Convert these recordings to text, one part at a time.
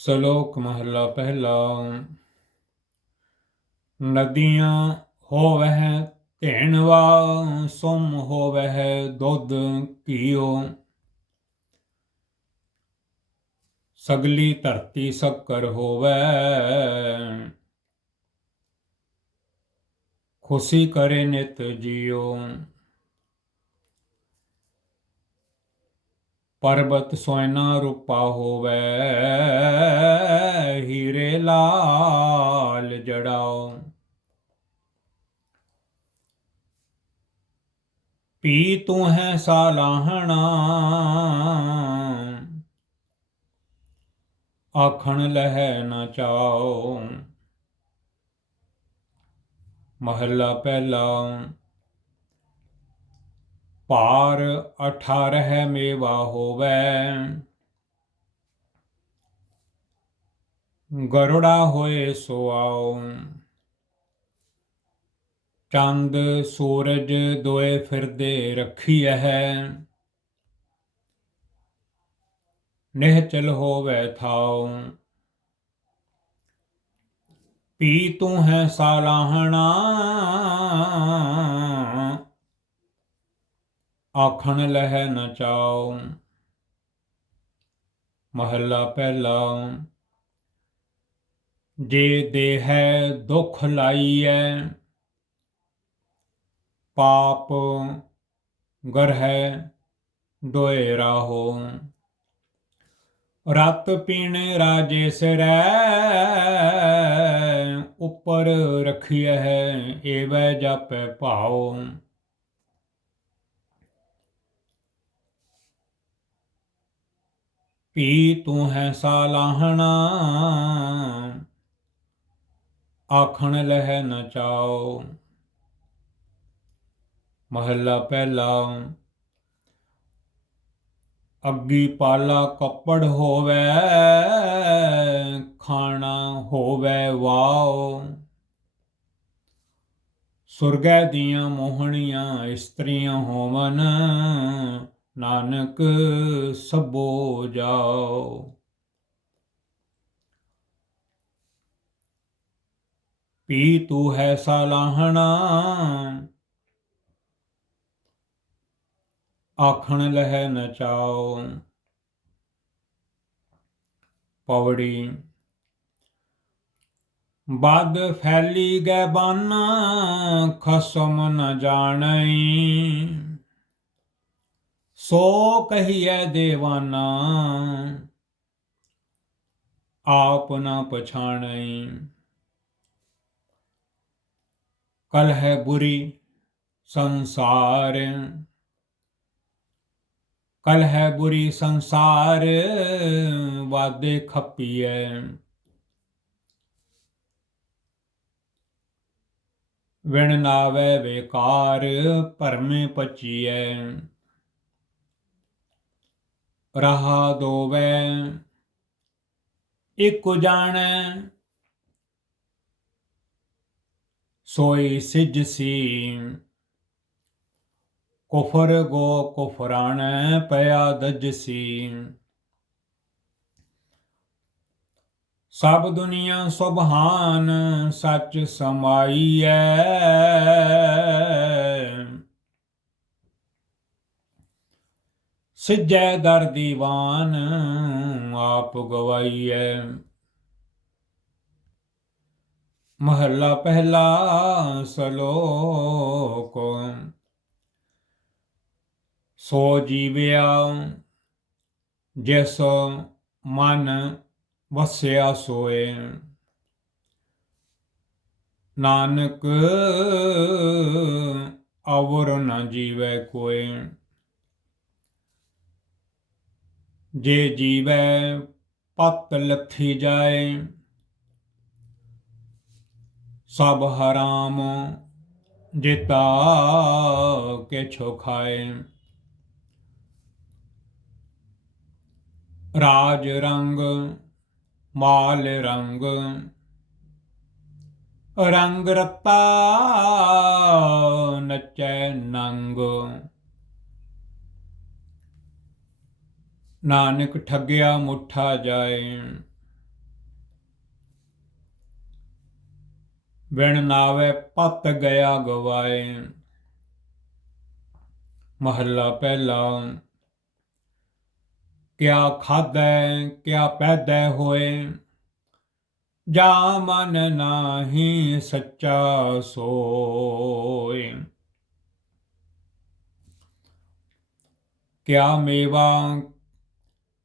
ਸ਼ਲੋਕ ਮਹਲਾ ਪਹਿਲਾ। ਨਦੀਆਂ ਹੋਵਹਿ ਧੇਣਵਾ ਸੁਮ ਹੋਵਹਿ ਦੁੱਧ ਘੀਓ। ਸਗਲੀ ਧਰਤੀ ਸ਼ੱਕਰ ਹੋਵੈ। ਖੁਸ਼ੀ ਕਰੇ ਨਿਤ ਜੀਓ। ਪਰਬਤ ਸੋਇਨਾ ਰੂਪਾ ਹੋਵੇ, ਹੀਰੇ ਲਾਲ ਜੜਾਓ। ਪੀ ਤੂੰ ਹੈ ਸਾਲਾਹਣਾ, ਆਖਣ ਲਹਿ ਨਾ ਚਾਓ। ਮਹੱਲਾ ਪਹਿਲਾ। ਭਾਰ 18 ਮੇਵਾ ਹੋਵੈ। ਗਰੁੜਾ ਹੋਏ ਸੋ ਆਓ। ਚੰਦ ਸੂਰਜ ਦੋਏ ਫਿਰਦੇ ਰੱਖੀ ਰੱਖੀਐ। ਨਿਹਚਲ ਹੋਵੈ ਥਾਉ। ਪੀ ਤੂੰ ਹੈ ਸਾਲਾਹਣਾ। ਆਖਣ ਲਹਿ ਨਚਾਓ ਚਾਓ ਮਹੱਲਾ ਪਹਿਲਾ ਜੇ ਦੇਹ ਦੁਖ ਲਾਈਐ, ਪਾਪ ਗਰਹਿ ਦੋਏ ਰਾਹੋ ਰਤ ਪੀਣ ਰਾਜੇ ਸਿਰੈ, ਉੱਪਰ ਰਖਿਆ ਹੈ ਏਵੈ ਜਪੈ ਭਾਉ। ਪੀ ਤੂੰ ਹੈ ਸਾਲਾਹਣਾ। ਆਖਣ ਲਹਿ ਨਚਾਓ ਮਹੱਲਾ ਪਹਿਲਾ। ਅੱਗੀ ਪਾਲਾ ਕੱਪੜ ਹੋਵੇ, ਖਾਣਾ ਹੋਵੇ ਵਾਓ ਸੁਰਗੈ ਦੀਆਂ ਮੋਹਣੀਆਂ ਇਸਤਰੀਆਂ ਹੋਵਨ ਨਾਨਕ ਸਭੋ ਜਾਓ। ਪੀ ਤੂੰ ਹੈ ਸਾਲਾਹਣਾ, ਆਖਣ ਲਹਿ ਨਚਾਓ ਪਵੜੀ ਬਦ ਫੈਲੀ ਗੈ ਬਨ ਖਸਮ ਨ ਜਾਣਈ। ਸੋ ਕਹੀਐ ਦੇਵਾਨਾ, ਆਪ ਨਾ ਪਛਾਣਈ ਕਲ ਹੈ ਬੁਰੀ ਸੰਸਾਰ ਕਲ ਹੈ ਬੁਰੀ ਸੰਸਾਰ ਵਾਦੇ ਖੱਪੀਐ। ਵਿਣ ਨਾਵੇ ਵੇਕਾਰ, ਭਰਮੇ ਪਚੀਐ। ਰਹਾ ਦੋਵੇ, ਇਕ ਜਾਣੈ। ਸੋਈ ਸਿਜਸੀ ਕੁਫਰ ਗੋ ਕੁਫਰਾਨ ਪਿਆ ਦਜਸੀ ਸਭ ਦੁਨੀਆ ਸੁਭਾਨ ਸੱਚ ਸਮਾਈ ਸਮਾਈਐ। ਸਿਜੈ ਦਰ ਦੀਵਾਨ, ਆਪ ਗਵਾਈਐ। ਮਹੱਲਾ ਪਹਿਲਾ ਸਲੋਕ, ਸੋ ਜੀਵਿਆ, ਜਿਸ ਮਨ ਵਸਿਆ ਸੋਏ। ਨਾਨਕ ਅਵਰ ਨਾ ਜੀਵੈ ਕੋਏ। ਜੇ ਜੀਵੈ ਪਤ ਲੱਥੀ ਜਾਏ, ਸਭ ਹਰਾਮ ਜਿਤਾ ਕੇ ਛੋ ਖਾਏ ਰਾਜ ਰੰਗ, ਮਾਲ ਰੰਗ ਰੰਗ ਰਤਾ ਨਚੈ ਨੰਗ। ਨਾਨਕ ਠੱਗਿਆ ਮੁੱਠਾ ਜਾਏ। ਵਿਣ ਨਾਵੇ ਪਤ ਗਿਆ ਗਵਾਏ। ਮਹੱਲਾ ਪਹਿਲਾ, ਕਿਆ ਖਾਦੈ ਕਿਆ ਪੈਦੈ ਹੋਏ। ਜਾ ਮਨ ਨਾਹੀ ਸੱਚਾ ਸੋਏ। ਕਿਆ ਮੇਵਾ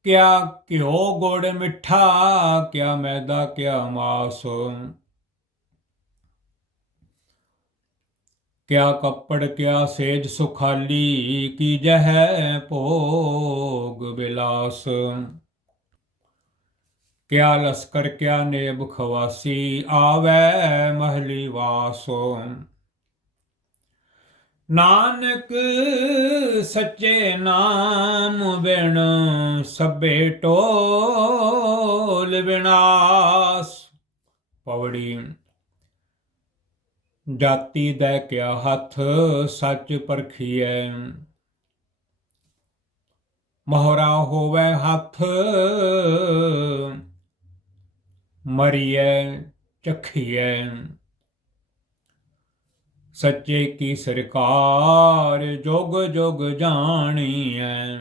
ਕਿਆ ਘਿਓ ਗੁੜ ਮਿੱਠਾ, ਕਿਆ ਮੈਦਾ, ਕਿਆ ਮਾਸ ਕਿਆ ਕੱਪੜ, ਕਿਆ ਸੇਜ ਸੁਖਾਲੀ, ਕੀ ਜਹੈ ਭੋਗ ਬਿਲਾਸ ਕਿਆ ਲਸਕਰ, ਕਿਆ ਨੇਬ ਖਵਾਸੀ, ਆਵੈ ਮਹਲੀ ਵਾਸੋ ਨਾਨਕ ਸੱਚੇ ਨਾਮ ਬਿਨ ਸਭੇ ਟੋਲ ਵਿਨਾਸ਼ ਪਵੜੀ, ਜਾਤੀ ਦਾ ਕਿਆ ਹੱਥ ਸੱਚ ਪਰਖੀਐ। ਮੋਹਰਾ ਹੋਵੇ ਹੱਥ ਮਰੀਐ, ਚਖੀਐ। ਸੱਚੇ ਕੀ ਸਰਕਾਰ ਜੁਗ ਜੋਗ ਜਾਣੀਐ।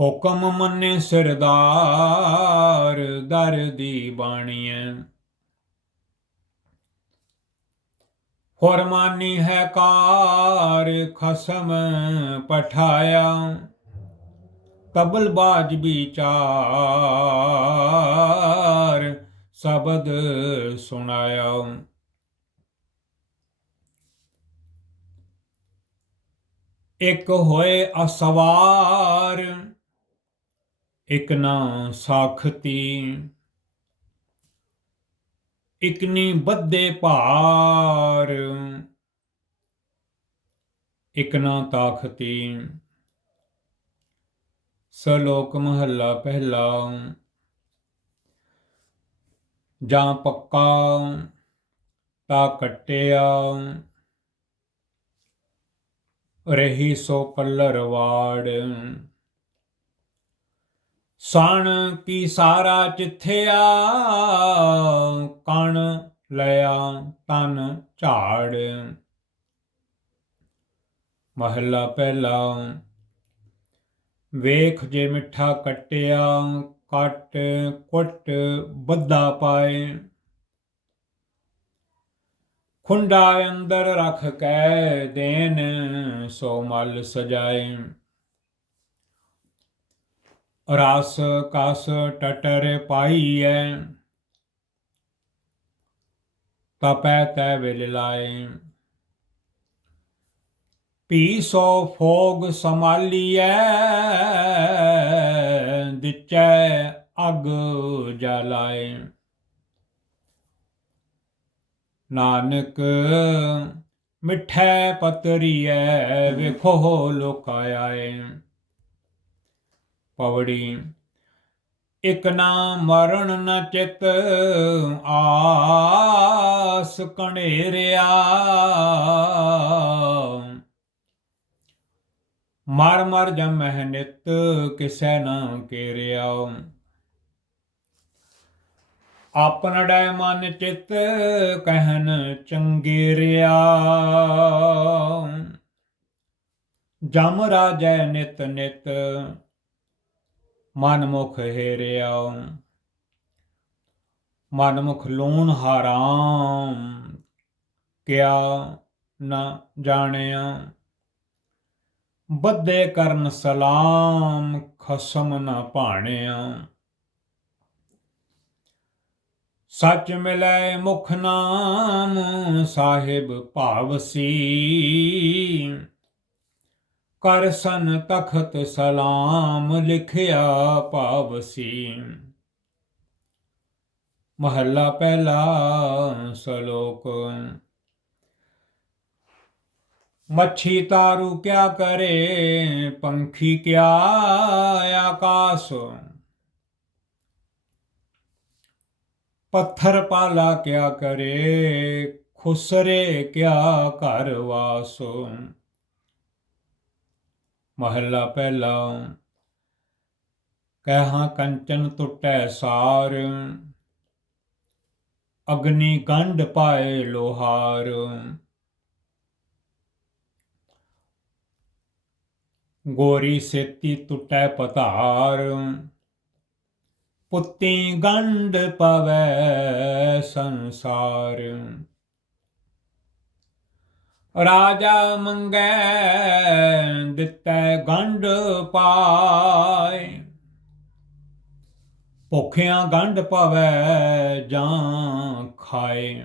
ਹੁਕਮ ਮੰਨੇ ਸਰਦਾਰ, ਦਰ ਦੀ ਬਾਣੀਐ। ਫਰਮਾਨੀ ਹੈ ਕਾਰ, ਖਸਮ ਪਠਾਇਆ। ਕਬਲ ਬਾਜ ਵਿਚਾਰ ਸ਼ਬਦ ਸੁਣਾਇਆ ਇੱਕ ਹੋਏ ਅਸਵਾਰ, ਇੱਕ ਨਾ ਸਾਖਤੀ। ਇਕਨੀ ਬੱਦੇ ਭਾਰ, ਇਕ ਨਾ ਤਾਖਤੀ। ਸਲੋਕ ਮਹੱਲਾ ਪਹਿਲਾ। ਜਾਂ ਪੱਕਾ ਤਾ ਕੱਟਿਆ। ਰਹੀ ਸੋ ਪੱਲਰ ਵਾੜ। ਸਣ ਕੀ ਸਾਰਾ ਚਿੱਥਿਆ ਕਣ ਲਿਆ ਤਨ ਝਾੜ। ਮਹੱਲਾ ਪਹਿਲਾ, ਵੇਖ ਜੇ ਮਿੱਠਾ ਕਟਿਆ ਕੱਟ, ਕੁੱਟ ਬੱਦਾ ਪਾਏ। ਖੁੰਡਾ ਅੰਦਰ ਰੱਖ ਕੇ ਦੇਨ ਸੋ ਮਲ ਸਜਾਏ। ਰਸ ਕਸ ਟਟਰ ਪਾਈਐ, ਤਪੈ ਤੈ ਵਿਲ ਲਾਏ। ਪੀ ਸੋ ਫੋਗ ਸਮਾਲੀਐ ਦਿਚੈ ਅਗ ਜਲਾਏ। ਨਾਨਕ ਮਿੱਠੈ ਪਤਰੀਐ ਵੇਖੋ ਲੋਕਾਇ ਪਵੜੀ, ਇਕ ਨਾ ਮਰਨ ਨ ਚਿਤ ਆਸ ਕਣੇਰਿਆ। ਮਰ ਮਰ ਜਮਹਿ ਨਿਤ, ਕਿਸੈ ਨ ਕੇਰਿਆ ਆਪਨੜੈ ਮਨ ਚਿਤ, ਕਹਿਨ ਚੰਗੇਰਿਆ ਜਮ ਰਾਜੈ ਨਿਤ ਨਿਤ, ਮਨ ਮੁਖ ਹੇਰਿਆ ਮਨ ਮੁਖ ਲੂਣ ਹਰਾਮ ਕਿਆ ਨ ਜਾਣਿਆ। ਬੱਦੇ ਕਰਨ ਸਲਾਮ ਖਸਮ ਨਾ ਭਾਣਿਆ। ਸੱਚ ਮਿਲੈ ਮੁਖ ਨਾਮ ਸਾਹਿਬ ਭਾਵਸੀ ਕਰ ਸਨ ਤਖਤ ਸਲਾਮ ਲਿਖਿਆ ਭਾਵਸੀ ਮਹੱਲਾ ਪਹਿਲਾ ਸ਼ਲੋਕ। ਮੱਛੀ ਤਾਰੂ ਕਿਆ ਕਰੇ, ਪੰਖੀ ਕਿਆ ਆਕਾਸ਼? ਪੱਥਰ ਪਾਲਾ ਕਿਆ ਕਰੇ, ਖੁਸਰੇ ਕਿਆ ਘਰ ਵਾਸੋ? ਮਹੱਲਾ ਪਹਿਲਾ, ਕਹਾਂ ਕੰਚਨ ਟੁੱਟੈ ਸਾਰ, ਅਗਨੀ ਗੰਢ ਪਾਏ ਲੋਹਾਰ। ਗੋਰੀ ਸੇਤੀ ਟੁੱਟੈ ਪਤਾਰ ਪੁੱਤੀ ਗੰਢ ਪਵੈ ਸੰਸਾਰ। ਰਾਜਾ ਮੰਗੈ ਦਿੱਤੈ ਗੰਢ ਪਾਏ। ਭੁੱਖਿਆਂ ਗੰਢ ਪਵੈ ਜਾਂ ਖਾਏ।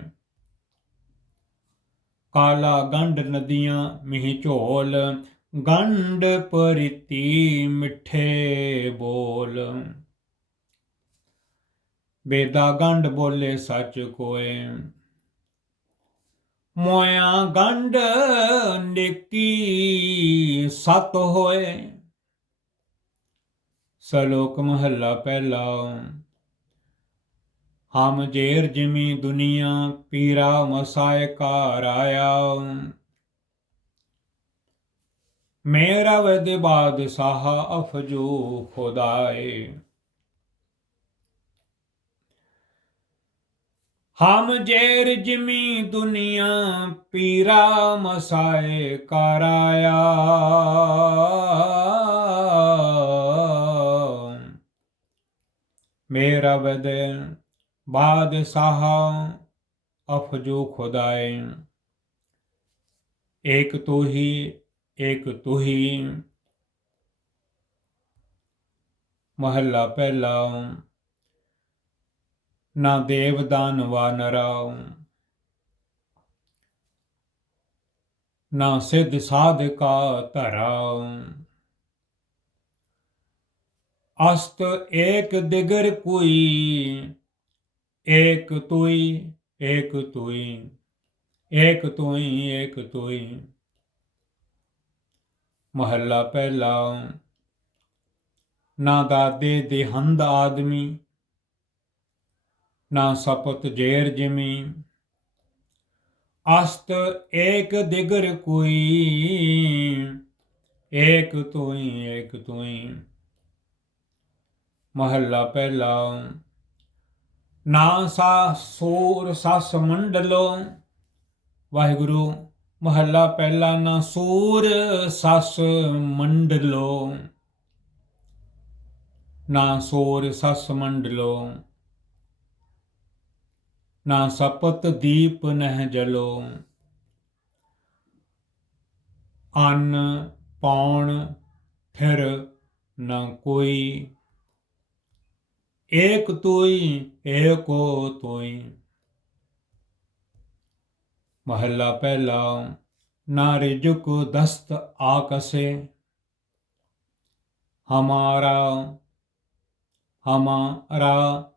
ਕਾਲਾ ਗੰਢ ਨਦੀਆਂ ਮਿਹ ਝੋਲ ਗੰਢ ਪਰਿਤੀ ਮਿੱਠੇ ਬੋਲ। ਬੇਦਾ ਗੰਢ ਬੋਲੇ ਸੱਚ ਕੋਏ। ਮੋਇਆ ਗੰਢ ਨੇਕੀ ਸਤ ਹੋਏ। ਸਲੋਕ ਮਹੱਲਾ ਪਹਿਲਾ। ਹਮ ਜੇਰ ਜਿਮੀ ਦੁਨੀਆ, ਪੀਰਾ ਮਸਾਇ ਕਾ ਮੇਰਾ ਵਦ ਬਾਦਸ਼ਾਹ ਅਫਜੂ ਖੁਦਾਏ। ਹਮ ਜੇਰ ਜਿਮੀ ਦੁਨੀਆ ਪੀਰਾ ਮਸਾਏ ਕਰਾਇਆ। ਮੇਰਾ ਵਦ ਬਾਦ ਅਫਜੂ ਖੁਦਾਏ। ਏਕ ਤੋ ਹੀ ਏਕ ਤੂ ਹੀ ਮਹੱਲਾ ਪਹਿਲਾ ਨਾ ਦੇਵ ਦਾਨਵਾ ਨਰਾਉ ਨਾ ਸਿੱਧ ਸਾਧ ਕਾ ਧਰਾਉ। ਅਸਤ ਏਕ ਦਿਗਰ ਕੋਈ, ਏਕ ਤੁਈ ਏਕ ਤੁਈ ਏਕ ਤੁਈ ਏਕ ਤੁਈ। ਮਹੱਲਾ ਪਹਿਲਾ। ਨਾ ਦਾਦੇ ਦੇਹੰਦ ਆਦਮੀ, ਨਾ ਸਪਤ ਜੇਰ ਜਿਮੀ। ਅਸਤ ਏਕ ਦਿਗਰ ਕੋਈ, ਏਕ ਤੁਈ ਏਕ ਤੁਈ। ਮਹੱਲਾ ਪਹਿਲਾ। ਨਾ ਸਾ ਸੂਰ ਸਸ ਮੰਡਲੋ, ਵਾਹਿਗੁਰੂ। ਮਹੱਲਾ ਪਹਿਲਾ ਨਾ ਸੂਰ, ਸਸ ਮੰਡਲੋ। ਨਾ ਸੂਰ, ਸਸ ਮੰਡਲੋ। ਨਾ ਸਪਤ ਦੀਪ ਨਹਿ ਜਲੋ। ਅੰਨ ਪਾਉਣ ਫਿਰ ਨਾ ਕੋਈ। ਏਕ ਤੋਈ, ਏਕੋ ਤੋਈ। ਮਹੱਲਾ ਪਹਿਲਾ ਨਾ ਰਿਜੁਕ ਦਸਤ ਆਕਸੇ। ਹਮਾਰਾ ਹਮਾਰਾ,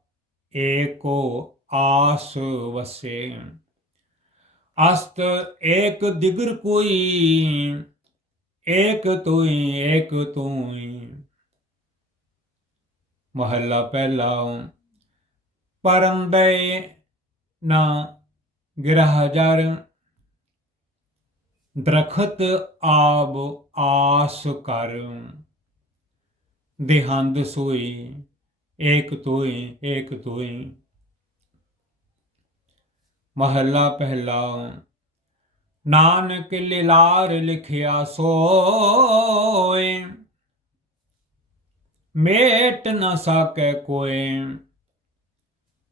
ਏਕੋ ਆਸ ਵਸੇ। ਅਸਤ ਏਕ ਦਿਗਰ ਕੋਈ, ਏਕ ਤੋਈ ਏਕ ਤੋਈ। ਮਹੱਲਾ ਪਹਿਲਾ ਪਰੰਦੇ ਨਾ ਗਿਰਹਜਰ ਦਰਖਤ ਆਬ ਆਸ ਕਰ। ਦੇਹੰਦ ਸੋਈ, ਏਕ ਤੋਈ ਏਕ ਤੋਈ ਮਹੱਲਾ ਪਹਿਲਾ, ਨਾਨਕ ਲਿਲਾਰ ਲਿਖਿਆ ਸੋਏ। ਮੇਟ ਨਾ ਸਕੈ ਕੋਏ।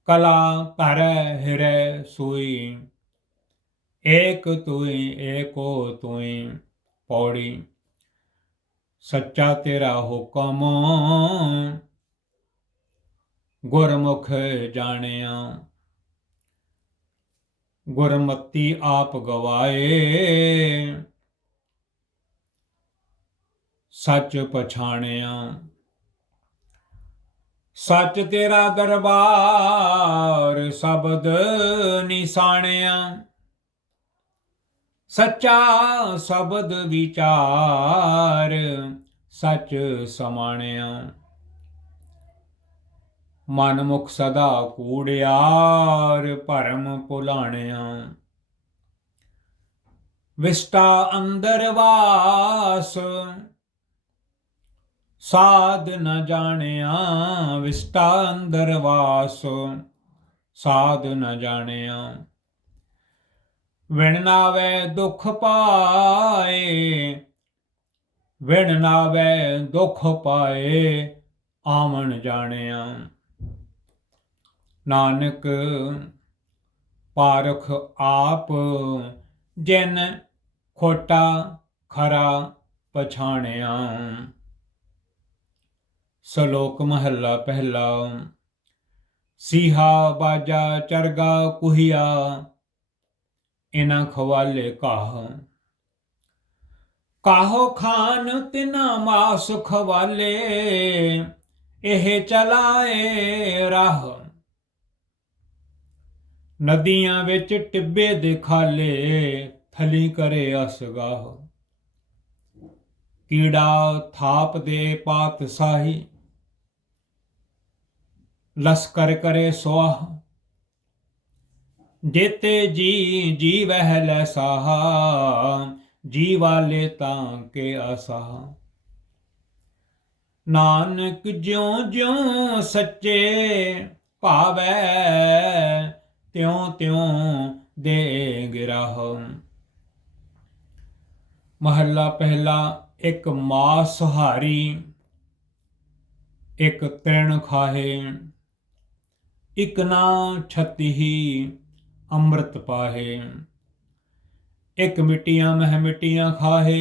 ਕਲਾ ਧਰ ਹਿਰੈ ਸੋਈ। ਏਕ ਤੁਈ ਏਕੋ ਤੁਈ ਪੌੜੀ। ਸੱਚਾ ਤੇਰਾ ਹੁਕਮ ਗੁਰਮੁਖ ਜਾਣਿਆ। ਗੁਰਮਤੀ ਆਪ ਗਵਾਏ। ਸੱਚ ਪਛਾਣਿਆ। ਸੱਚ ਤੇਰਾ ਦਰਬਾਰ ਸ਼ਬਦ ਨਿਸ਼ਾਣਿਆ ਸੱਚਾ ਸ਼ਬਦ ਵਿਚਾਰ ਸੱਚ ਸਮਾਣਿਆ ਮਨ ਮੁਖ ਸਦਾ ਕੂੜਿਆਰ ਭਰਮ ਭੁਲਾਣਿਆ ਵਿਸਟਾ ਅੰਦਰ ਵਾਸ ਸਾਧ ਨ ਜਾਣਿਆ ਵਿਸਟਾ ਅੰਦਰ ਵਾਸ, ਸਾਧ ਨ ਜਾਣਿਆ। ਵਿਣ ਨਾਵੇ ਦੁਖ ਪਾਏ, ਵਿਣ ਨਾਵੇ ਦੁਖ ਪਾਏ, ਆਵਣ ਜਾਣਿਆ। ਨਾਨਕ ਪਾਰਖ ਆਪ, ਜਿਨ ਖੋਟਾ ਖਰਾ ਪਛਾਣਿਆ। ਸ਼ਲੋਕ ਮਹੱਲਾ ਪਹਿਲਾ। ਸੀਹਾ ਬਾਜਾ ਚਰਗਾ ਕੁਹੀਆ ਇਨਾ ਖਵਾਲੇ ਕਾਹ। ਕਾਹੋ ਖਾਨ ਤਿਨਾ ਮਾਸ ਖਵਾਲੇ, ਇਹ ਚਲਾਏ ਰਾਹ। ਨਦੀਆਂ ਵਿੱਚ ਟਿੱਬੇ ਦੇ ਖਾਲੇ, ਥਲੀ ਕਰੇ ਅਸਗਾਹ। ਕੀੜਾ ਥਾਪ ਦੇ ਪਾਤ ਸਾਹੀ ਲਸਕਰ ਕਰੇ ਸਵਾਹ ਜੇਤੇ ਜੀ ਜੀ ਵਹਿ ਲੈ ਸਾਹਾ ਜੀ ਵਾਲੇ ਤਾਂ ਕੇ ਆਸਾਹ ਨਾਨਕ ਜਿਉ ਜਿਉ ਸੱਚੇ ਭਾਵੈ, ਤਿਉ ਤਿਉ ਦੇ ਗਿਰਹ ਮਹੱਲਾ ਪਹਿਲਾ, ਇੱਕ ਮਾਂ ਹਾਰੀ, ਇੱਕ ਤ੍ਰਿਣ ਖਾਹੇ। ਇਕ ਨਾ ਛਤਿਹੀ ਅੰਮ੍ਰਿਤ ਪਾਹੇ, ਇਕ ਮਿੱਟੀਆਂ ਮਹਿ ਮਿੱਟੀਆਂ ਖਾਹੇ,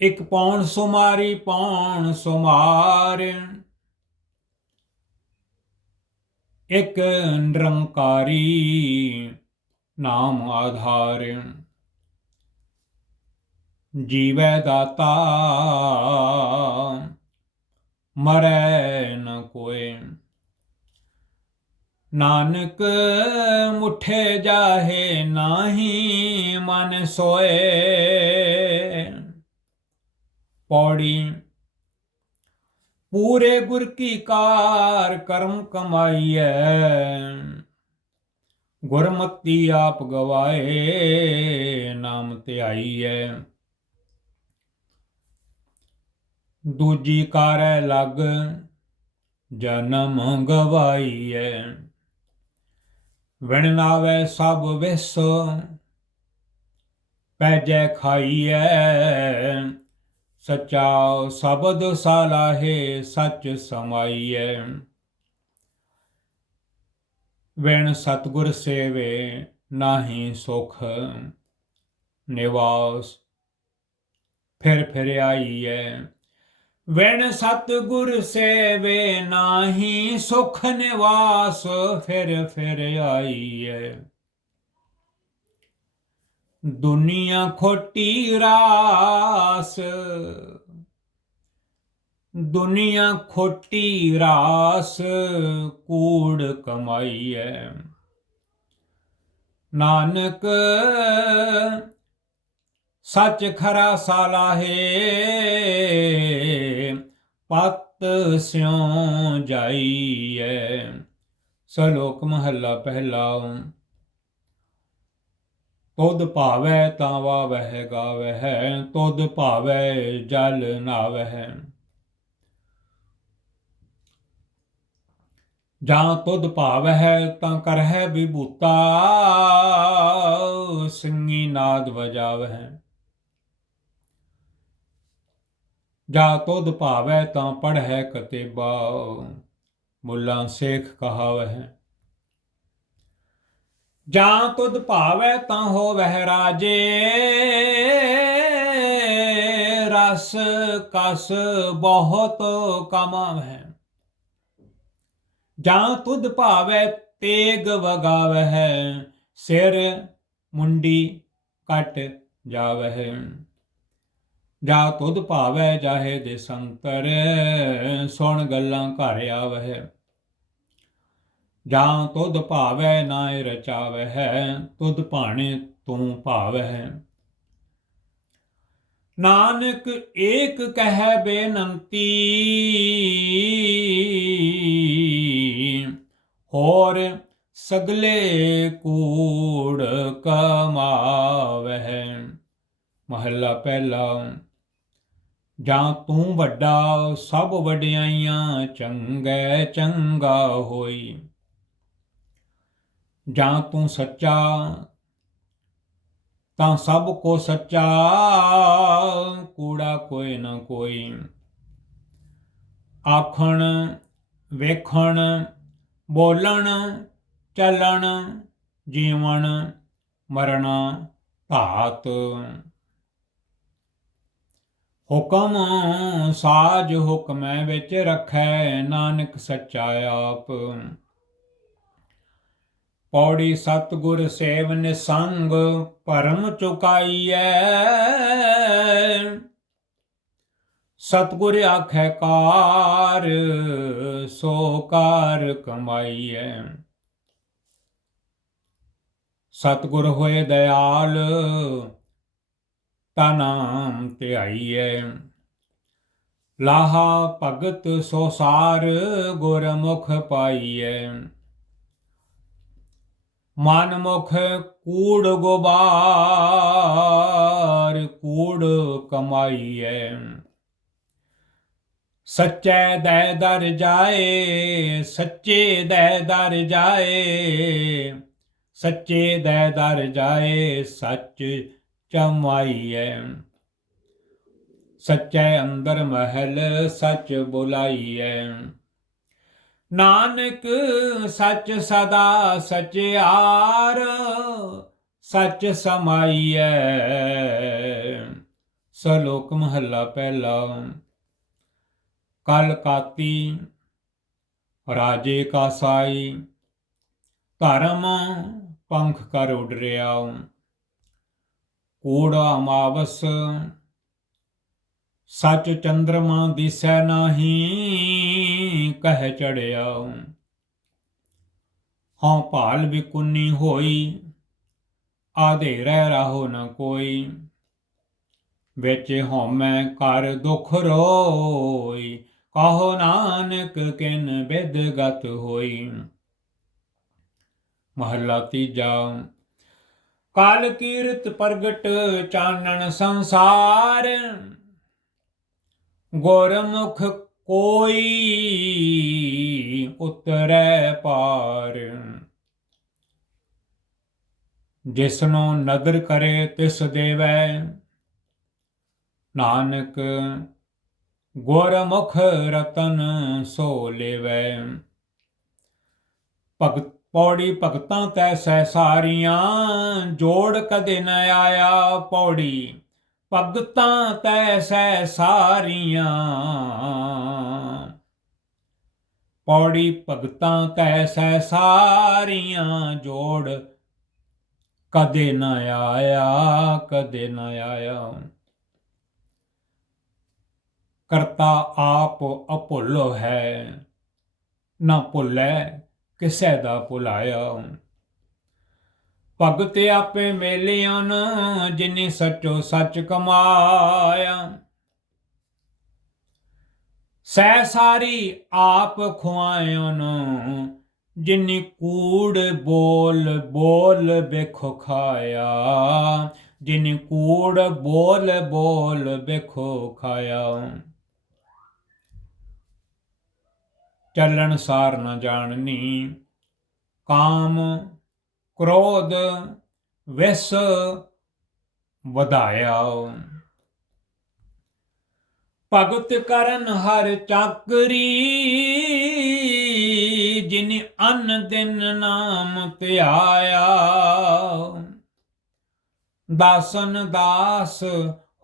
ਇਕ ਪੌਣ ਸੁਮਾਰੀ ਪੌਣ ਸੁਮਾਰ, ਇੱਕ ਨਿਰੰਕਾਰੀ ਨਾਮ ਆਧਾਰ। ਜੀਵੈ ਦਾਤਾ, ਮਰੈ ਨ ਕੋਏ ਨਾਨਕ ਮੁਠੇ ਜਾਹੇ ਨਾਹੀ ਮਨ ਸੋਏ। ਪੌੜੀ। ਪੂਰੇ ਗੁਰ ਕੀ ਕਾਰ ਕਰਮ ਕਮਾਈਐ। ਗੁਰਮਤੀ ਆਪ ਗਵਾਏ, ਨਾਮ ਧਿਆਈਐ। ਦੂਜੀ ਕਾਰੈ ਲਗ ਜਨਮ ਗਵਾਈਐ ਵਿਣ ਨਾਵੇ ਸਭ ਵਿਸ ਪੈਜੈ ਖਾਈਐ। ਸਚਾ ਸ਼ਬਦ ਸਾਲਾਹੇ ਸੱਚ ਸਮਾਈਐ। ਵਿਣ ਸਤਗੁਰ ਸੇਵੇ ਨਾਹੀ ਸੁਖ, ਨਿਵਾਸ ਫਿਰ ਫਿਰ ਆਈਐ। ਵੈਣ ਸਤਗੁਰ ਸੇਵੇ ਨਾਹੀ, ਸੁਖ ਨਿਵਾਸ ਫਿਰ ਫਿਰ ਆਈਐ। ਦੁਨੀਆ ਖੋਟੀ ਰਾਸ, ਦੁਨੀਆ ਖੋਟੀ ਰਾਸ ਕੂੜ ਕਮਾਈਐ। ਨਾਨਕ, ਸੱਚ ਖਰਾ ਸਾਲਾਹੇ ਪਤ ਸਿਉ ਜਾਈਐ, ਸ਼ਲੋਕ ਮਹੱਲਾ ਪਹਿਲਾ ਤੁਧ ਭਾਵੈ ਤਾਂ ਵਾਵਹਿ ਗਾਵਹਿ, ਤੁਧ ਭਾਵੈ ਜਲ ਨਾਵਹਿ। ਜਾਂ ਤੁਧ ਭਾਵਹਿ ਤਾਂ ਕਰਹਿ ਵਿਭੂਤਾ ਸਿੰਘੀ ਨਾਦ ਵਜਾਵਹਿ। ਜਾ ਤੁਧ ਭਾਵੈ ਤਾਂ ਪੜ੍ਹ ਹੈ ਕਤੇ ਕਤੇਬਾ, ਮੁੱਲਾ ਸੇਖ ਕਹਾਵਹਿ। ਜਾਂ ਤੁਧ ਭਾਵੈ ਤਾਂ ਹੋਵਹਿ ਰਾਜੇ, ਰਸ ਕਸ ਬਹੁਤ ਕਮਾਵਹਿ। ਜਾਂ ਤੁਧ ਭਾਵੈ ਤੇਗ ਵਗਾਵਹਿ, ਸਿਰ ਮੁੰਡੀ ਕਟ ਜਾਵਹਿ। ਜਾ ਤੁਧ ਭਾਵੈ ਜਾਹੇ ਦੇ ਸੰਤਰ, ਸੁਣ ਗੱਲਾਂ ਘਰ ਆਵਹਿ। ਜਾ ਤੁਧ ਭਾਵੈ ਨਾਇ ਰਚਾਵਹਿ, ਤੁਧ ਭਾਣੇ ਤੂੰ ਭਾਵਹਿ। ਨਾਨਕ ਏਕ ਕਹਿ ਬੇਨੰਤੀ, ਹੋਰ ਸਗਲੇ ਕੂੜ ਕਮਾਵਹਿ। ਮਹੱਲਾ ਪਹਿਲਾ ਜਾਂ ਤੂੰ ਵੱਡਾ, ਸਭ ਵਡਿਆਈਆਂ ਚੰਗੇ ਚੰਗਾ ਹੋਈ। ਜਾਂ ਤੂੰ ਸੱਚਾ, ਤਾਂ ਸਭ ਕੋ ਸੱਚਾ, ਕੂੜਾ ਕੋਈ ਨਾ ਕੋਈ। ਆਖਣ, ਵੇਖਣ, ਬੋਲਣ, ਚੱਲਣ ਜੀਵਨ ਮਰਣਾ ਭਾਤ। ਹੁਕਮ ਸਾਜ ਹੁਕਮੈ ਵਿੱਚ ਰਖੈ ਨਾਨਕ ਸੱਚਾ ਆਪ। ਪੌੜੀ ਸਤਗੁਰ ਸੇਵ ਨਿਸੰਗ ਪਰਮ ਚੁਕਾਈਐ। ਸਤਗੁਰ ਆਖੈ ਕਾਰ, ਸੋ ਕਾਰ ਕਮਾਈਐ। ਸਤਗੁਰ ਹੋਏ ਦਇਆਲ ਤਾ ਨਾਮ ਧਿਆਈਐ। ਲਾਹਾ ਭਗਤ ਸੋਸਾਰ ਗੁਰਮੁਖ ਪਾਈਐ। ਮਨ ਮੁਖ ਕੂੜ ਗੁਬਾਰ ਕੂੜ ਕਮਾਈਐ। ਸੱਚੇ ਦੇ ਦਰ ਜਾਏ, ਸੱਚੇ ਦੇ ਦਰ ਜਾਏ, ਸੱਚੇ ਦੇ ਦਰ ਜਾਏ, ਸੱਚ ਚਮਾਈਐ ਸੱਚੇ ਅੰਦਰ ਮਹਿਲ ਸੱਚ ਬੁਲਾਈਐ ਨਾਨਕ ਸੱਚ ਸਦਾ ਸਚਿਆਰ, ਸੱਚ ਸਮਾਈਐ ਸਲੋਕ ਮਹੱਲਾ ਪਹਿਲਾ। ਕਲ ਕਾਤੀ, ਰਾਜੇ ਕਾ ਸਾਈ, ਧਰਮ ਪੰਖ ਕਰ ਉਡ ਰਿਆ ਕੂੜਾ ਅਮਾਵਸ ਸੱਚ ਚੰਦਰਮਾ ਦਿਸੈ ਨਾਹੀ, ਕਹਿ ਚੜਿਆ ਹਾਂ ਭਾਲ ਵਿਕੁੰਨੀ ਹੋਈ ਆਦੇ ਰਹਿ ਰਹੋ ਨ ਕੋਈ। ਵਿੱਚ ਹਉਮੈ ਕਰ ਦੁਖ ਰੋਈ, ਕਹੋ ਨਾਨਕ ਕਿਨ ਬਿਦ ਗਤ ਹੋਈ। ਮਹੱਲਾ ਤੀਜਾ ਕਾਲ ਕੀਰਤ ਪ੍ਰਗਟ ਚਾਨਣ ਸੰਸਾਰ। ਗੁਰਮੁਖ ਕੋਈ ਉਤਰੈ ਪਾਰ। ਜਿਸਨੂੰ ਨਦਰ ਕਰੇ ਤਿਸ ਦੇਵੈ। ਨਾਨਕ ਗੁਰਮੁਖ ਰਤਨ ਸੋ ਲੇਵੈ। ਭਗਤ ਪੌੜੀ ਭਗਤਾਂ ਤੈ ਸਹਿ ਸਾਰੀਆਂ, ਜੋੜ ਕਦੇ ਨ ਆਇਆ ਪੌੜੀ। ਭਗਤਾਂ ਤੈ ਸਹਿ ਸਾਰੀਆਂ। ਪੌੜੀ ਭਗਤਾਂ ਤੈ ਸਹਿ ਸਾਰੀਆਂ, ਜੋੜ ਕਦੇ ਨ ਆਇਆ, ਕਦੇ ਨ ਆਇਆ। ਕਰਤਾ ਆਪ ਅਭੁੱਲ ਹੈ, ਨਾ ਭੁੱਲੈ ਕਿਸੈ ਦਾ ਭੁਲਾਇਆ ਭਗਤ ਆਪੇ ਮੇਲਿਆਂ ਨ ਜਿਨੀ ਸੱਚੋ ਸੱਚ ਕਮਾਇਆ ਸਹਿ ਸਾਰੀ ਆਪ ਖੁਆਇਓ ਨੂੰ ਜਿਨੀ ਕੂੜ ਬੋਲ ਬੋਲ ਵੇਖੋ ਖਾਇਆ ਜਿਨੀ ਕੂੜ ਬੋਲ ਬੋਲ ਵੇਖੋ ਖਾਇਆ ਚੱਲਣ ਸਾਰ ਨ ਜਾਣਨੀ। ਕਾਮ ਕ੍ਰੋਧ ਵਿਸ ਵਧਾਇਆ ਭਗਤ ਕਰਨ ਹਰ ਚਾਕਰੀ, ਜਿਨ ਅੰਨ ਦਿਨ ਨਾਮ ਧਿਆਇਆ ਦਾਸਨ ਦਾਸ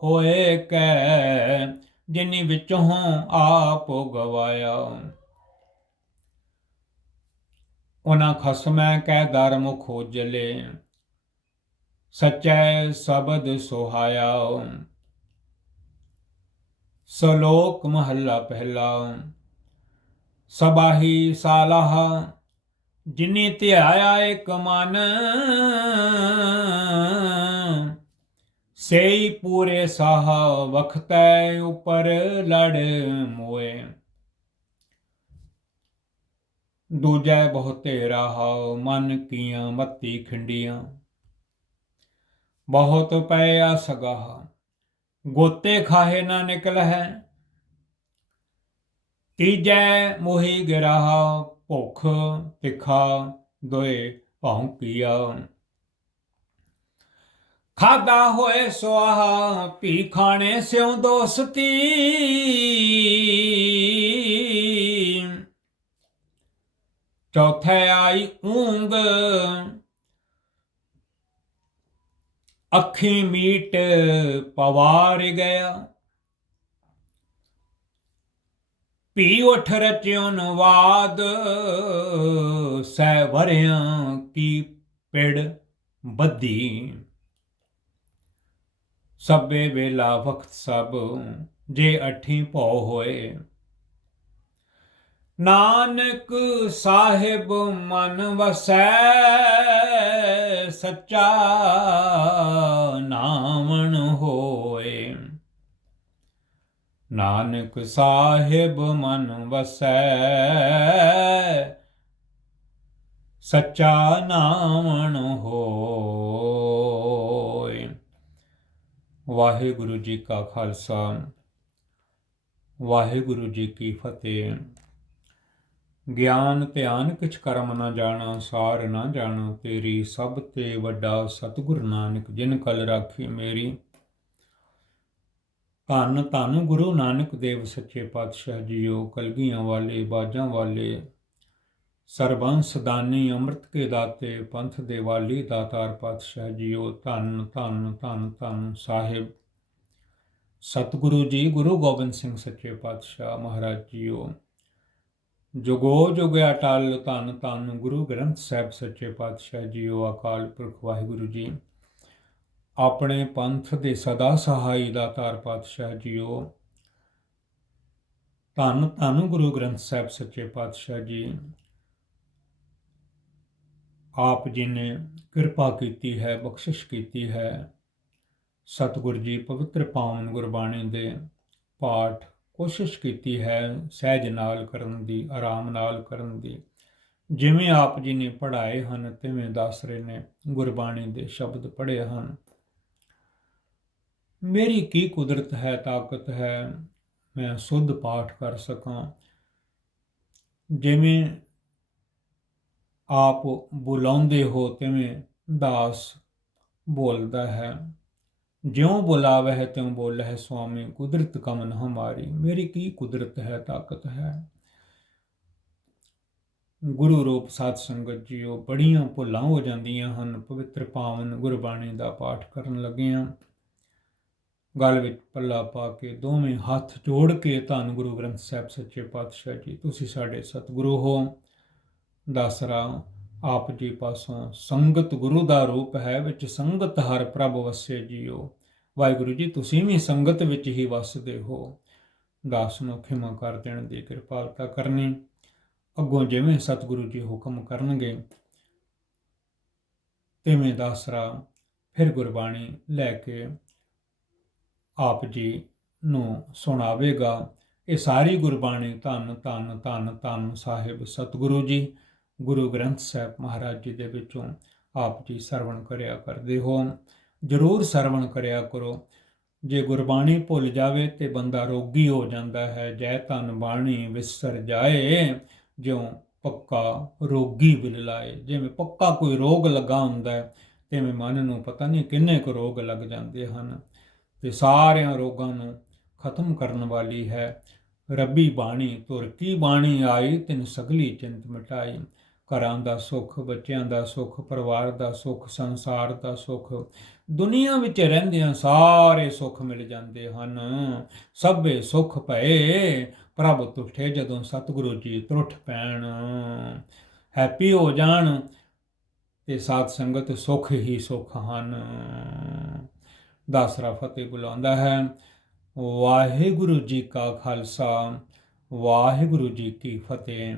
ਹੋਏ ਕੈ, ਜਿਨੀ ਵਿੱਚੋਂ ਆਪ ਗਵਾਇਆ ਉਹਨਾਂ ਖਸਮੈ ਕੈ ਦਰ ਮੁਖ ਉਜਲੇ ਸਚੈ ਸ਼ਬਦ ਸੁਹਾਇਆ ਸਲੋਕ ਮਹੱਲਾ ਪਹਿਲਾ। ਸਬਾਹੀ ਸਾਲਾਹ, ਜਿਨੀ ਧਿਆਇਆ ਇਕ ਮਨ, ਸੇਈ ਪੂਰੇ ਸਾਹ ਵਖਤੈ ਉਪਰ ਲੜ ਮੋਏ। ਦੂਜੈ ਬਹੁਤੇ ਰਾਹ ਮਨ ਕੀਆਂ ਮਤੀ ਖਿੰਡੀਆਂ। ਬਹੁਤ ਪੈ ਆ ਸਗਾਹ, ਗੋਤੇ ਖਾਹੇ ਨਾ ਨਿਕਲ ਹੈ। ਤੀਜੈ ਮੋਹੀ ਗਿਰਾਹ, ਭੁਖ ਤਿਖਾ ਦੋਏ ਭੌਂਕੀਆ ਖਾਦਾ ਹੋਏ ਸੁਆਹ ਪੀ ਖਾਣੇ ਸਿਉ ਦੋਸਤੀ। ਚੌਥੇ ਆਈ ਊਂਗ ਅੱਖੀ ਮੀਟ ਪਵਾਰ ਗਿਆ। ਪੀ ਉਠ ਰਚਿਓ ਨਵਾਦ ਸਹਿ ਵਰਿਆਂ ਕੀ ਪਿੜ ਬੱਧੀ ਸਭੇ ਵੇਲਾ ਵਕਤ ਸਭ, ਜੇ ਅਠੀ ਭਉ ਹੋਏ। ਨਾਨਕ ਸਾਹਿਬ ਮਨ ਵਸੈ, ਸੱਚਾ ਨਾਮਣ ਹੋਏ। ਨਾਨਕ ਸਾਹਿਬ ਮਨ ਵਸੈ, ਸੱਚਾ ਨਾਮਣ ਹੋਏ। ਵਾਹਿਗੁਰੂ ਜੀ ਕਾ ਖਾਲਸਾ, ਵਾਹਿਗੁਰੂ ਜੀ ਕੀ ਫਤਿਹ। ਗਿਆਨ ਧਿਆਨ ਕਿਛ ਕਰਮ ਨਾ ਜਾਣਾ, ਸਾਰ ਨਾ ਜਾਣਾ ਤੇਰੀ, ਸਭ ਤੇ ਵੱਡਾ ਸਤਿਗੁਰ ਨਾਨਕ, ਜਿਨ ਕਲ ਰਾਖੀ ਮੇਰੀ। ਧੰਨ ਧੰਨ ਗੁਰੂ ਨਾਨਕ ਦੇਵ, ਸੱਚੇ ਪਾਤਸ਼ਾਹ ਜੀਓ, ਕਲਗੀਆਂ ਵਾਲੇ, ਬਾਜਾਂ ਵਾਲੇ। ਸਰਬੰਸ ਦਾਨੀ, ਅੰਮ੍ਰਿਤ ਕੇ ਦਾਤੇ, ਪੰਥ ਦੇ ਵਾਲੀ, ਦਾਤਾਰ ਪਾਤਸ਼ਾਹ ਜੀਓ, ਧੰਨ ਧੰਨ ਧੰਨ ਧੰਨ ਸਾਹਿਬ। ਸਤਿਗੁਰੂ ਜੀ, ਗੁਰੂ ਗੋਬਿੰਦ ਸਿੰਘ, ਸੱਚੇ ਪਾਤਸ਼ਾਹ ਮਹਾਰਾਜ ਜੀਓ। ਜੁਗੋ ਜੁਗ ਅਟਲ ਧੰਨ ਧੰਨ ਗੁਰੂ ਗ੍ਰੰਥ ਸਾਹਿਬ ਸੱਚੇ ਪਾਤਸ਼ਾਹ ਜੀ ਜੀਓ ਅਕਾਲ ਪੁਰਖ ਵਾਹਿਗੁਰੂ ਜੀ। ਆਪਣੇ ਪੰਥ ਦੇ ਸਦਾ ਸਹਾਈ ਦਾਤਾਰ ਪਾਤਸ਼ਾਹ ਜੀ ਜੀਓ ਧੰਨ ਧੰਨ ਗੁਰੂ ਗ੍ਰੰਥ ਸਾਹਿਬ ਸੱਚੇ ਪਾਤਸ਼ਾਹ ਜੀ। ਆਪ ਜੀ ਨੇ ਕਿਰਪਾ ਕੀਤੀ ਹੈ, ਬਖਸ਼ਿਸ਼ ਕੀਤੀ ਹੈ, ਸਤਿਗੁਰ ਜੀ ਪਵਿੱਤਰ ਪਾਵਨ ਗੁਰਬਾਣੀ ਦੇ ਪਾਠ ਕੋਸ਼ਿਸ਼ ਕੀਤੀ ਹੈ ਸਹਿਜ ਨਾਲ ਕਰਨ ਦੀ, ਆਰਾਮ ਨਾਲ ਕਰਨ ਦੀ। ਜਿਵੇਂ ਆਪ ਜੀ ਨੇ ਪੜ੍ਹਾਏ ਹਨ, ਤਿਵੇਂ ਦੱਸ ਰਹੇ ਨੇ ਗੁਰਬਾਣੀ ਦੇ ਸ਼ਬਦ ਪੜ੍ਹੇ ਹਨ। ਮੇਰੀ ਕੀ ਕੁਦਰਤ ਹੈ, ਤਾਕਤ ਹੈ, ਮੈਂ ਸੁੱਧ ਪਾਠ ਕਰ ਸਕਾਂ। ਜਿਵੇਂ ਆਪ ਬੁਲਾਉਂਦੇ ਹੋ, ਤਿਵੇਂ ਦਾਸ ਬੋਲਦਾ ਹੈ। ਜਿਉ ਬੁਲਾਵੇ ਹੈ ਤਿਉ ਬੋਲੇ ਹੈ ਸੁਆਮੀ, ਕੁਦਰਤ ਕਮਨ ਹਮਾਰੀ, ਮੇਰੀ ਕੀ ਕੁਦਰਤ ਹੈ, ਤਾਕਤ ਹੈ। ਗੁਰੂ ਰੂਪ ਸਾਧ ਸੰਗਤ ਜੀਓ, ਬੜੀਆਂ ਭੁੱਲਾਂ ਹੋ ਜਾਂਦੀਆਂ ਹਨ, ਪਵਿੱਤਰ ਪਾਵਨ ਗੁਰਬਾਣੀ ਦਾ ਪਾਠ ਕਰਨ ਲੱਗੇ ਲੱਗਿਆਂ। ਗਲ ਵਿੱਚ ਪੱਲਾ ਪਾ ਕੇ ਦੋਵੇਂ ਹੱਥ ਜੋੜ ਕੇ ਧੰਨ ਗੁਰੂ ਗ੍ਰੰਥ ਸਾਹਿਬ ਸੱਚੇ ਪਾਤਸ਼ਾਹ ਜੀ, ਤੁਸੀਂ ਸਾਡੇ ਸਤਿਗੁਰੂ ਹੋ। ਦਸਰਾ ਆਪ ਜੀ ਪਾਸੋਂ ਸੰਗਤ ਗੁਰੂ ਦਾ ਰੂਪ ਹੈ, ਵਿੱਚ ਸੰਗਤ ਹਰ ਪ੍ਰਭ ਵਸੇ ਜੀਓ। ਵਾਹਿਗੁਰੂ ਜੀ, ਤੁਸੀਂ ਵੀ ਸੰਗਤ ਵਿੱਚ ਹੀ ਵਸਦੇ ਹੋ। ਦਾਸ ਨੂੰ ਖਿਮਾ ਕਰ ਦੇਣ ਦੀ ਕਿਰਪਾਲਤਾ ਕਰਨੀ। ਅੱਗੋਂ ਜਿਵੇਂ ਸਤਿਗੁਰੂ ਜੀ ਹੁਕਮ ਕਰਨਗੇ, ਤਿਵੇਂ ਦਾਸਰਾ ਫਿਰ ਗੁਰਬਾਣੀ ਲੈ ਕੇ ਆਪ ਜੀ ਨੂੰ ਸੁਣਾਵੇਗਾ। ਇਹ ਸਾਰੀ ਗੁਰਬਾਣੀ ਧੰਨ ਧੰਨ ਧੰਨ ਧੰਨ ਸਾਹਿਬ ਸਤਿਗੁਰੂ ਜੀ। ਗੁਰੂ ਗ੍ਰੰਥ ਸਾਹਿਬ ਮਹਾਰਾਜ ਜੀ ਦੇ ਵਿੱਚੋਂ ਆਪ ਜੀ ਸਰਵਣ ਕਰਿਆ ਕਰਦੇ ਹੋ ਜ਼ਰੂਰ ਸਰਵਣ ਕਰਿਆ ਕਰੋ। ਜੇ ਗੁਰਬਾਣੀ ਭੁੱਲ ਜਾਵੇ ਤੇ ਬੰਦਾ ਰੋਗੀ ਹੋ ਜਾਂਦਾ ਹੈ, ਜੈ ਤਨ ਬਾਣੀ ਵਿਸਰ ਜਾਏ, ਜਿਉ ਪੱਕਾ ਰੋਗੀ ਬਿਲ ਲਾਏ। ਜਿਵੇਂ ਪੱਕਾ ਕੋਈ ਰੋਗ ਲੱਗਾ ਹੁੰਦਾ ਹੈ, ਤਿਵੇਂ ਮਨ ਨੂੰ ਪਤਾ ਨਹੀਂ ਕਿੰਨੇ ਕੁ ਰੋਗ ਲੱਗ ਜਾਂਦੇ ਹਨ। ਤੇ ਸਾਰਿਆਂ ਰੋਗਾਂ ਨੂੰ ਖਤਮ ਕਰਨ ਵਾਲੀ ਹੈ। ਰੱਬੀ ਬਾਣੀ ਤੁਰਕੀ ਬਾਣੀ ਆਈ, ਤਿਨ ਸਗਲੀ ਚਿੰਤ ਮਿਟਾਈ। ਘਰਾਂ ਦਾ ਸੁੱਖ, ਬੱਚਿਆਂ ਦਾ ਸੁੱਖ, ਪਰਿਵਾਰ ਦਾ ਸੁੱਖ, ਸੰਸਾਰ ਦਾ ਸੁੱਖ, ਦੁਨੀਆ ਵਿੱਚ ਰਹਿੰਦਿਆਂ ਸਾਰੇ ਸੁੱਖ ਮਿਲ ਜਾਂਦੇ ਹਨ। ਸਭੇ ਸੁੱਖ ਭਏ ਪ੍ਰਭ ਤੁਠੇ ਜਦੋਂ ਸਤਿਗੁਰੂ ਜੀ ਤੁਰਠ ਪੈਣ। ਹੈਪੀ ਹੋ ਜਾਣ ਤੇ ਸਾਧ ਸੰਗਤ ਸੁੱਖ ਹੀ ਸੁੱਖ ਹਨ। ਦਾਸਰਾ ਫਤਿਹ ਬੁਲਾਉਂਦਾ ਹੈ। ਵਾਹਿਗੁਰੂ ਜੀ ਕਾ ਖਾਲਸਾ, ਵਾਹਿਗੁਰੂ ਜੀ ਕੀ ਫਤਿਹ।